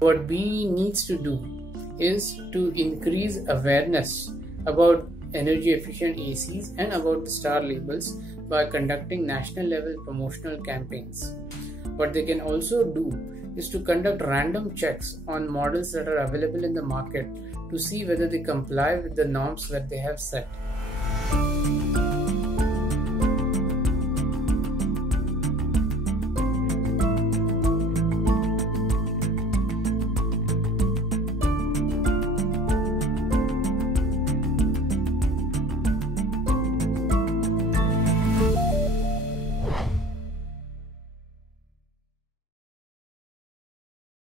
What BE needs to do is to increase awareness about energy efficient ACs and about the star labels by conducting national level promotional campaigns. What they can also do is to conduct random checks on models that are available in the market to see whether they comply with the norms that they have set.